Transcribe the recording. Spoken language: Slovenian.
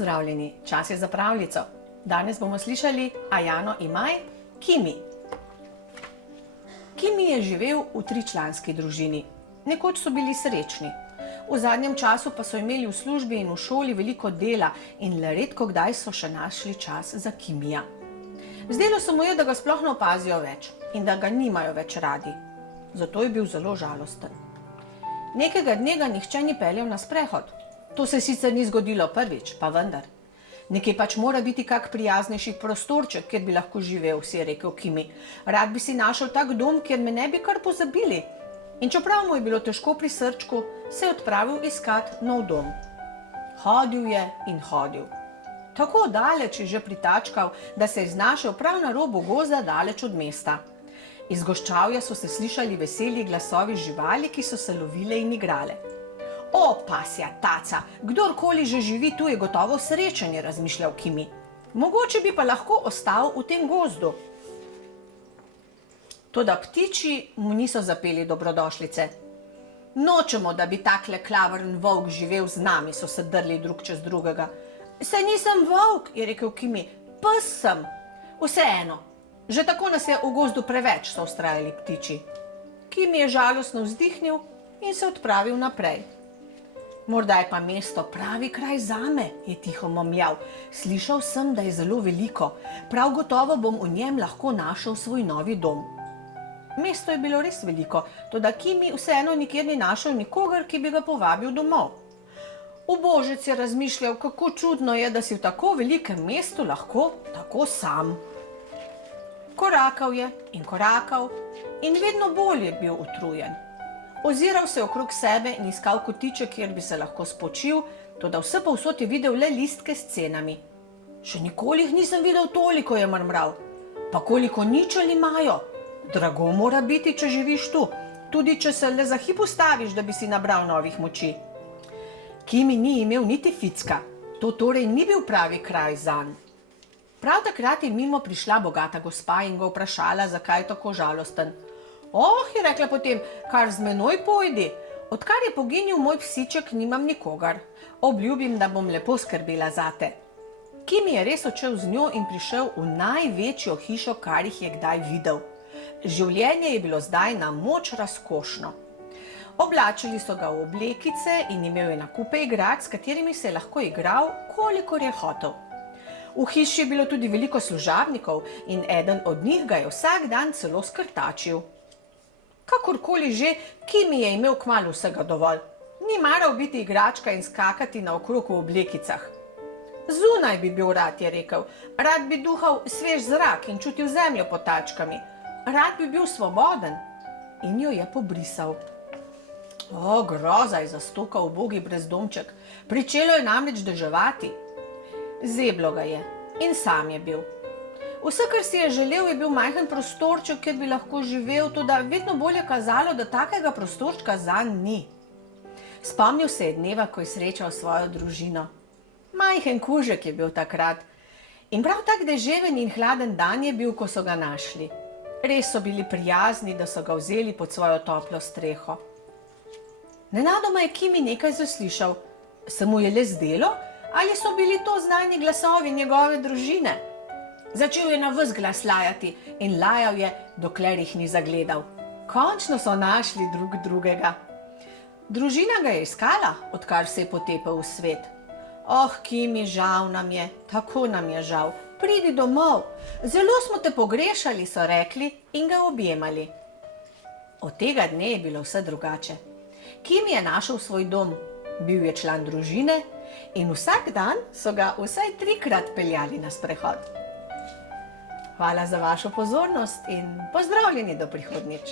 Pozdravljeni, čas je za pravljico. Danes bomo slišali Ajano in Maj, Kimi. Kimi je živel v tričlanski družini. Nekoč so bili srečni. V zadnjem času pa so imeli v službi in v šoli veliko dela in le redko kdaj so še našli čas za Kimija. Zdelo se mu je, da ga sploh ne opazijo več in da ga nimajo več radi. Zato je bil zelo žalosten. Nekega dne ga nihče ni peljal na sprehod. To se sicer ni zgodilo prvič, pa vendar. Nekje pač mora biti kak prijaznejši prostorček, kjer bi lahko živel, si je rekel Kimi. Rad bi si našel tak dom, kjer me ne bi kar pozabili. In čeprav mu je bilo težko pri srčku, se je odpravil iskat nov dom. Hodil je in hodil. Tako daleč je že pritačkal, da se je znašel prav na robu gozda daleč od mesta. Iz goščavja so se slišali veseli glasovi živali, ki so se lovile in igrale. O, pasja taca, kdorkoli že živi tu, je gotovo srečen, je razmišljal Kimi. Mogoče bi pa lahko ostal v tem gozdu. Toda ptiči mu niso zapeli dobrodošlice. Nočemo, da bi takle klavrn volk živel z nami, so se drli drug čez drugega. Saj nisem volk, je rekel Kimi, pes sem. Vseeno, že tako nas je v gozdu preveč, so vztrajali ptiči. Kimi je žalostno vzdihnil in se odpravil naprej. Morda je pa mesto pravi kraj zame, je tiho momljal. Slišal sem, da je zelo veliko. Prav gotovo bom v njem lahko našel svoj novi dom. Mesto je bilo res veliko, toda Kimi vseeno nikjer ni našel nikogar, ki bi ga povabil domov. Ubožec je razmišljal, kako čudno je, da si v tako velikem mestu lahko tako sam. Korakal je in vedno bolj je bil utrujen. Oziral se okrog sebe in iskal kotiček, kjer bi se lahko spočil, toda vse povsod je videl le listke s cenami. Še nikoli jih nisem videl toliko, je mrmral. Pa koliko ničel imajo? Drago mora biti, če živiš tu, tudi če se le za hip ustaviš, da bi si nabral novih moči. Kimi ni imel niti ficka, to torej ni bil pravi kraj zanj. Prav takrat je mimo prišla bogata gospa in ga vprašala, zakaj je tako žalosten. Oh, je rekla potem, kar z menoj pojdi. Odkar je poginil moj psiček, nimam nikogar. Obljubim, da bom lepo skrbela zate. Kimi je res odšel z njo in prišel v največjo hišo, kar jih je kdaj videl. Življenje je bilo zdaj na moč razkošno. Oblačili so ga v oblekice in imel je na kupe igrač, s katerimi se je lahko igral, kolikor je hotel. V hiši je bilo tudi veliko služabnikov in eden od njih ga je vsak dan celo skrtačil. Kakorkoli že, Kimi je imel kmalu vsega dovolj. Ni maral biti igračka in skakati naokrog v oblekicah. Zunaj bi bil rad, je rekel. Rad bi duhal svež zrak in čutil zemljo pod tačkami. Rad bi bil svoboden. In jo je pobrisal. O, groza, je zastokal ubogi brezdomček. Pričelo je namreč deževati. Zeblo ga je in sam je bil. Vse, kar si je želel, je bil majhen prostorček, kjer bi lahko živel, toda vedno bolj je kazalo, da takega prostorčka zanj ni. Spomnil se je dneva, ko je srečal svojo družino. Majhen kužek je bil takrat. In prav tak deževen in hladen dan je bil, ko so ga našli. Res so bili prijazni, da so ga vzeli pod svojo toplo streho. Nenadoma je Kimi nekaj zaslišal. Se mu je le zdelo, ali so bili to znani glasovi njegove družine? Začel je na ves glas lajati in lajal je, dokler jih ni zagledal. Končno so našli drug drugega. Družina ga je iskala, odkar se je potepal v svet. Oh, Kimi, žal nam je, tako nam je žal. Pridi domov. Zelo smo te pogrešali, so rekli in ga objemali. Od tega dne je bilo vse drugače. Kimi je našel svoj dom, bil je član družine in vsak dan so ga vsaj 3-krat peljali na sprehod. Hvala za vašo pozornost in pozdravljeni do prihodnjič.